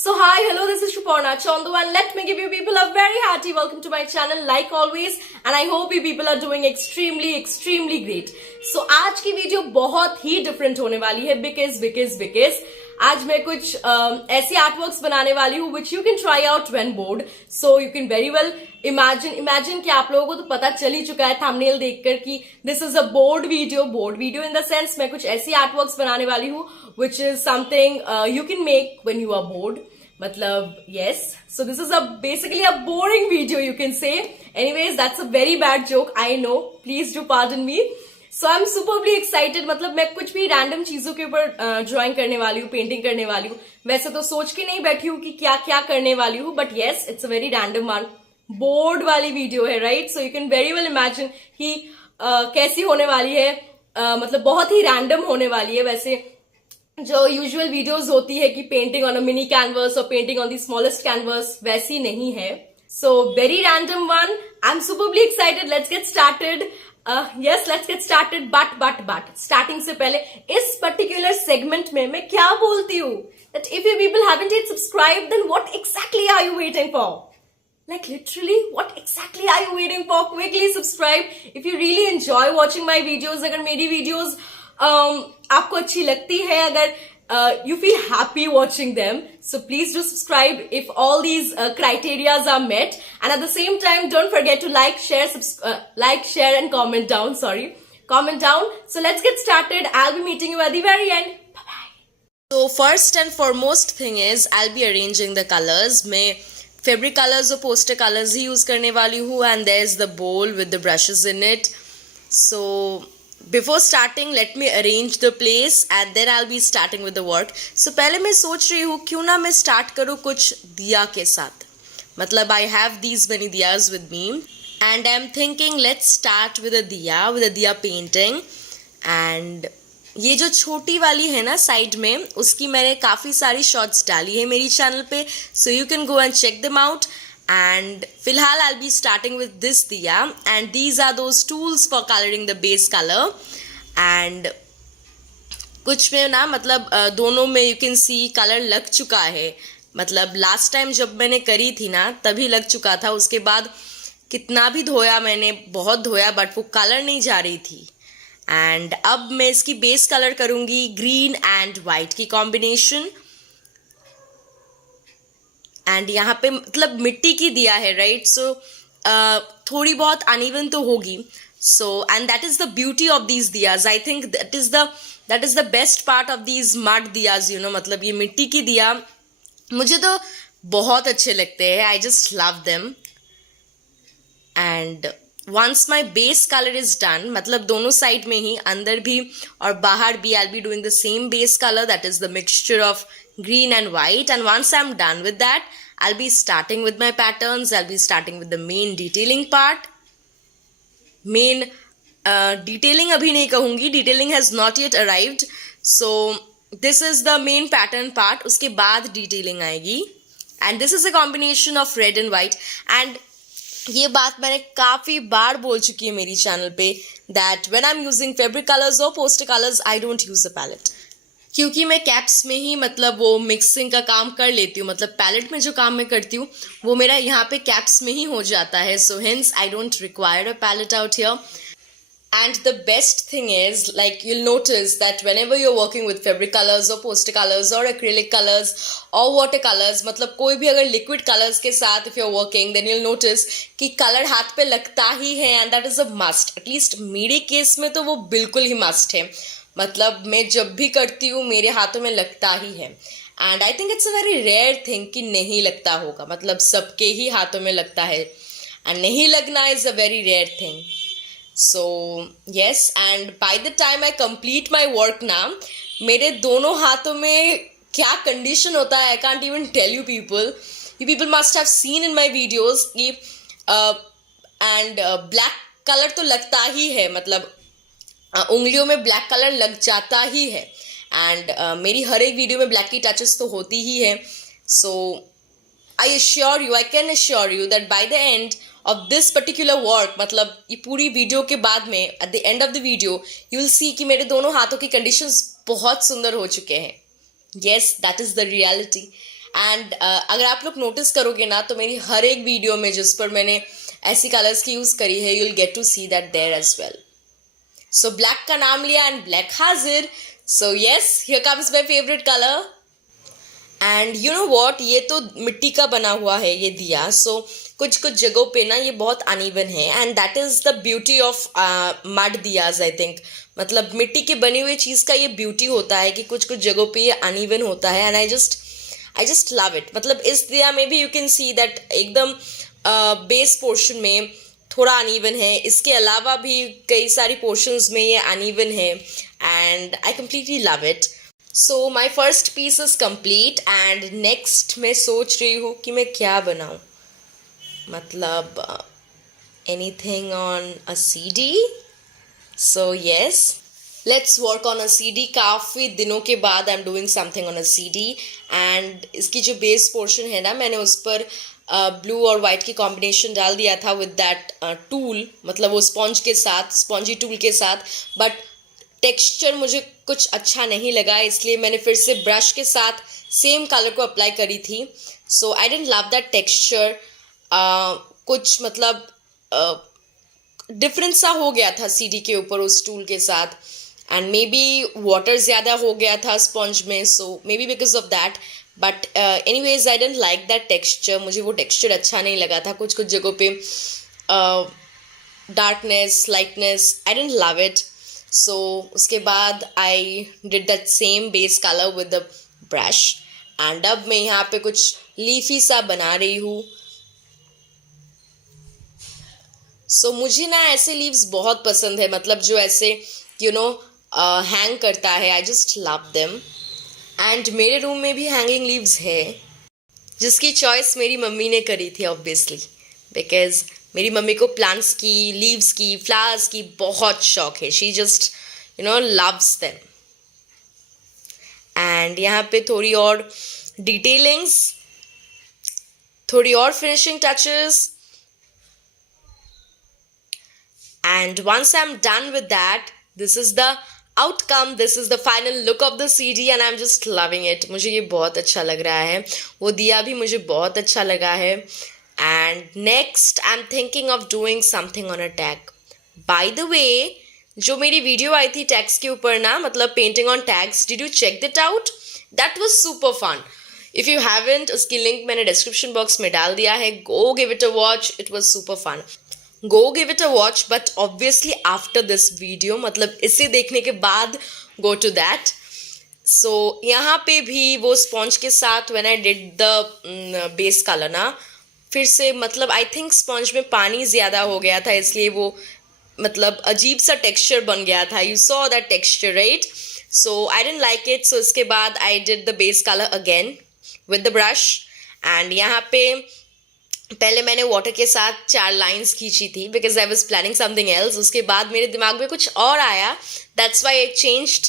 So hi, hello, this is Shuparna Chandu and let me give you people a very hearty welcome to my channel like always and I hope you people are doing extremely great. So आज की video बहुत ही different होने वाली है because आज मैं कुछ ऐसे आर्टवर्क्स बनाने वाली हूँ which you can try out when bored. So you can very well imagine कि आप लोगों को तो पता चल ही चुका है thumbnail देखकर कि this is a bored video in the sense मैं कुछ ऐसी आर्टवर्क्स बनाने वाली हूँ which is something you can make when you are bored. मतलब yes, so this is basically a boring video you can say. Anyways, that's a very bad joke, I know, please do pardon me. So I'm superbly excited. मतलब मैं कुछ भी random चीजों के ऊपर drawing करने वाली हूँ, पेंटिंग करने वाली हूँ. वैसे तो सोच के नहीं बैठी हूँ कि क्या क्या करने वाली हूँ, but yes, it's a very random one. Board वाली वीडियो है, right? So you can very well imagine कि कैसी होने वाली है. मतलब बहुत ही रैंडम होने वाली है. वैसे जो यूजुअल वीडियोस होती है कि painting on a mini canvas और painting on the smallest canvas, वैसी नहीं है. So very random one. I am superly excited. Let's get started. Yes, let's get started. But starting से पहले इस पर्टिकुलर सेगमेंट में मैं क्या बोलती हूँ that if you people haven't yet subscribed, then what exactly are you waiting for? Like literally, what exactly are you waiting for? Quickly subscribe if you really enjoy watching my videos. अगर मेरी videos आपको अच्छी लगती है, अगर you feel happy watching them, so please do subscribe if all these criterias are met. And at the same time, don't forget to like, share and comment down. Comment down. So let's get started. I'll be meeting you at the very end. Bye-bye. So first and foremost thing is I'll be arranging the colors. मैं fabric colours और poster colours ही use करने वाली हूँ and there is the bowl with the brushes in it. So before starting let me arrange the place and then I will be starting with the work. So पहले मैं सोच रही हूँ क्यों ना मैं स्टार्ट करूँ कुछ दिया के साथ. मतलब I have these many diyas with me and I am thinking let's start with a diya painting. And ये जो छोटी वाली है ना साइड में, उसकी मैंने काफ़ी सारी शॉट्स डाली है मेरी चैनल पे, so you can go and check them out. And फिलहाल I will be starting with this diya and these are those tools for colouring the base colour. And कुछ में ना मतलब दोनों में यू कैन सी कलर लग चुका है. मतलब लास्ट टाइम जब मैंने करी थी ना तभी लग चुका था. उसके बाद कितना भी धोया मैंने, बहुत धोया, बट वो कलर नहीं जा रही थी. एंड अब मैं इसकी बेस कलर करूंगी ग्रीन एंड वाइट की कॉम्बिनेशन. एंड यहाँ पे मतलब मिट्टी की दिया है, राइट? सो थोड़ी बहुत अनइवन तो होगी. So and that is the beauty of these diyas. I think that is the best part of these mud diyas, you know. मतलब ये मिट्टी की दिया मुझे तो बहुत अच्छे लगते हैं. I just love them. And once my base color is done, मतलब दोनों साइड में ही, अंदर भी और बाहर भी, I'll be doing the same base color, that is the mixture of green and white. And once I'm done with that, I'll be starting with my patterns. I'll be starting with the main detailing part. Main detailing अभी नहीं कहूँगी, detailing has not yet arrived. So this is the main pattern part. उसके बाद detailing आएगी. And this is a combination of red and white. And ये बात मैंने काफ़ी बार बोल चुकी है मेरी चैनल पे that when I am using fabric colours और poster colours I don't use a palette. क्योंकि मैं कैप्स में ही मतलब वो मिक्सिंग का काम कर लेती हूँ. मतलब पैलेट में जो काम मैं करती हूँ वो मेरा यहाँ पे कैप्स में ही हो जाता है. So hence I don't require a palette out here. And the best thing is, like, you'll notice that whenever you're working with fabric colors or poster colors or acrylic colors or watercolors, मतलब कोई भी अगर liquid colors के साथ if you're working, then you'll notice कि color हाथ पे लगता ही है and that is a must. At least मेरे केस में तो वो बिल्कुल ही must है. मतलब मैं जब भी करती हूँ मेरे हाथों में लगता ही है. And I think it's a very rare thing कि नहीं लगता होगा. मतलब सबके ही हाथों में लगता है and नहीं लगना is a very rare thing. So yes, and by the time I complete my work now, मेरे दोनों हाथों में क्या कंडीशन होता है I can't even tell you people. You people must have seen in my videos कि and black color तो लगता ही है. मतलब उंगलियों में black color लग जाता ही है. and मेरी हर एक वीडियो में black की टचेस तो होती ही है. So I can assure you that by the end of this particular work, मतलब ये पूरी वीडियो के बाद में at the end of the video you will see कि मेरे दोनों हाथों की conditions बहुत सुंदर हो चुके हैं. Yes, that is the reality. And अगर आप लोग नोटिस करोगे ना तो मेरी हर एक वीडियो में जिस पर मैंने ऐसी कलर्स की यूज़ करी है, you will get to see that there as well. सो ब्लैक का नाम लिया एंड ब्लैक हाजिर. So yes, here comes my favourite colour. And you know what, ये तो मिट्टी का बना हुआ है ये दिया. सो कुछ कुछ जगहों पे ना ये बहुत अनइवन है, and that is the beauty of mud diyas I think. मतलब मिट्टी के बनी हुई चीज़ का ये ब्यूटी होता है कि कुछ कुछ जगहों पे ये अनइवन होता है, and I just love it. मतलब इस दिया में भी यू कैन सी दैट एकदम बेस पोर्शन में थोड़ा अनइवन है, इसके अलावा भी कई सारी पोर्शंस में ये अनइवन है, and I completely love it. So my first piece is complete, and next मैं सोच रही हूँ कि मैं क्या बनाऊँ. मतलब anything on a CD. So yes, let's work on a CD. काफ़ी दिनों के बाद I'm doing something on a CD. and इसकी जो बेस पोर्शन है ना, मैंने उस पर ब्लू और वाइट की कॉम्बिनेशन डाल दिया था विद दैट टूल, मतलब वो स्पॉन्ज के साथ, स्पॉन्जी टूल के साथ. बट टेक्सचर मुझे कुछ अच्छा नहीं लगा, इसलिए मैंने फिर से ब्रश के साथ सेम कलर को अप्लाई करी थी. सो आई डेंट लव दैट टेक्सचर. कुछ मतलब डिफरेंस सा हो गया था सीडी के ऊपर उस टूल के साथ, एंड मे बी वाटर ज़्यादा हो गया था स्पॉन्ज में, so maybe because of that. But anyways I didn't like that texture. मुझे वो टेक्सचर अच्छा नहीं लगा था. कुछ कुछ जगहों पे darkness, lightness, I didn't love it. So उसके बाद I did that same base colour with the brush, and अब मैं यहाँ पे कुछ लीफी सा बना रही हूँ. सो मुझे ना ऐसे लीव्स बहुत पसंद है, मतलब जो ऐसे यू नो हैंग करता है. I just love them. And मेरे रूम में भी हैंगिंग लीव्स है, जिसकी चॉइस मेरी मम्मी ने करी थी ऑब्वियसली, बिकॉज मेरी मम्मी को प्लांट्स की, लीव्स की, फ्लावर्स की बहुत शौक है. She just loves them. And यहाँ पे थोड़ी और डिटेलिंग्स, थोड़ी और finishing touches. And once I'm done with that, this is the outcome, this is the final look of the CD, and I'm just loving it. मुझे ये बहुत अच्छा लग रहा है. वो दिया भी मुझे बहुत अच्छा लगा है. And next I'm thinking of doing something on a tag. By the way, जो मेरी वीडियो आई थी टैग्स के ऊपर ना, मतलब painting on tags, did you check that out? That was super fun. If you haven't, उसकी लिंक मैंने description box में डाल दिया है. Go give it a watch. It was super fun. Go give it a watch, but obviously after this video, मतलब इसे देखने के बाद go to that. So यहाँ पे भी वो स्पॉन्ज के साथ when I did the base color ना, फिर से मतलब I think स्पॉन्ज में पानी ज़्यादा हो गया था, इसलिए वो मतलब अजीब सा टेक्सचर बन गया था. You saw that texture, right? So I didn't like it. So इसके बाद I did the base color again with the brush. And यहाँ पे पहले मैंने वाटर के साथ 4 लाइंस खींची थी because I was planning something else. उसके बाद मेरे दिमाग में कुछ और आया, that's why I changed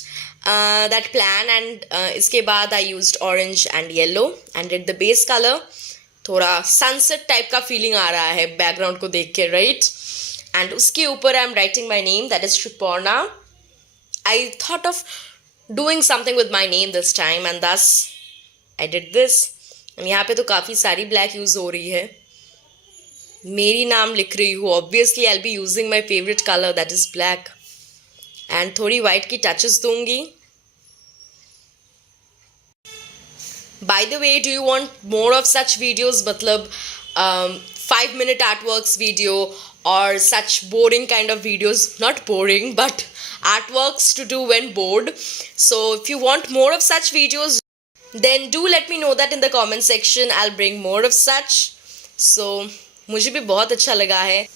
that plan. And इसके बाद I used orange and yellow and did the base colour. थोड़ा सनसेट टाइप का फीलिंग आ रहा है बैकग्राउंड को देख के, राइट? एंड उसके ऊपर I am writing my name, that is Shruparna. I thought of doing something with my name this time, and this I did this. यहाँ पे तो काफ़ी सारी ब्लैक यूज़ हो रही है. मेरी नाम लिख रही हूँ, obviously I will be using my favourite colour, that is black. And थोड़ी वाइट की टचेस दूंगी. By the way, do you want more of such videos, मतलब 5-minute artworks video or such boring kind of videos, not boring but artworks to do when bored. So if you want more of such videos, then do let me know that in the comment section. I'll bring more of such. So मुझे भी बहुत अच्छा लगा है.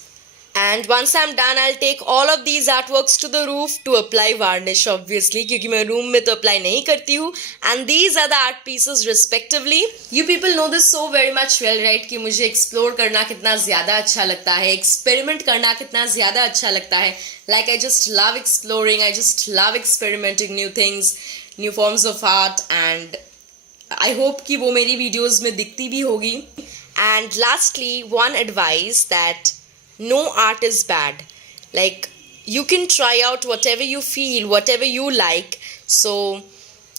And once I'm done, I'll take all of these artworks to the roof to apply varnish, obviously, क्योंकि मैं room में तो अप्लाई नहीं करती हूँ. And these are the art pieces respectively. You people know this so very much well, right? कि मुझे explore करना कितना ज़्यादा अच्छा लगता है, experiment करना कितना ज़्यादा अच्छा लगता है. Like I just love exploring, I just love experimenting new things, new forms of art, and I hope कि वो मेरी videos में दिखती भी होगी. And lastly, one advice that no art is bad. Like, you can try out whatever you feel, whatever you like. So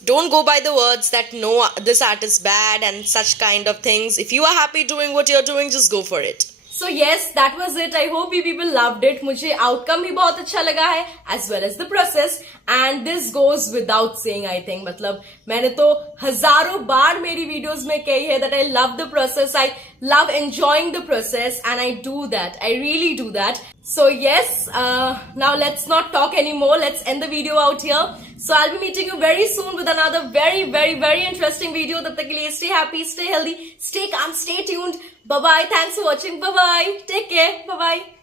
Don't go by the words that no, this art is bad and such kind of things. If you are happy doing what you're doing, just go for it. So yes, that was it. I hope you people loved it. मुझे outcome भी बहुत अच्छा लगा है, as well as the process. And this goes without saying, I think. मतलब मैंने तो हजारों बार मेरी videos में कही है that I love the process. I love enjoying the process, and I do that. I really do that. So yes, now let's not talk anymore. Let's end the video out here. So I'll be meeting you very soon with another very, very, very interesting video. तब तक के लिए stay happy, stay healthy, stay calm, stay tuned. Bye bye. Thanks for watching. Bye bye. Take care. Bye bye.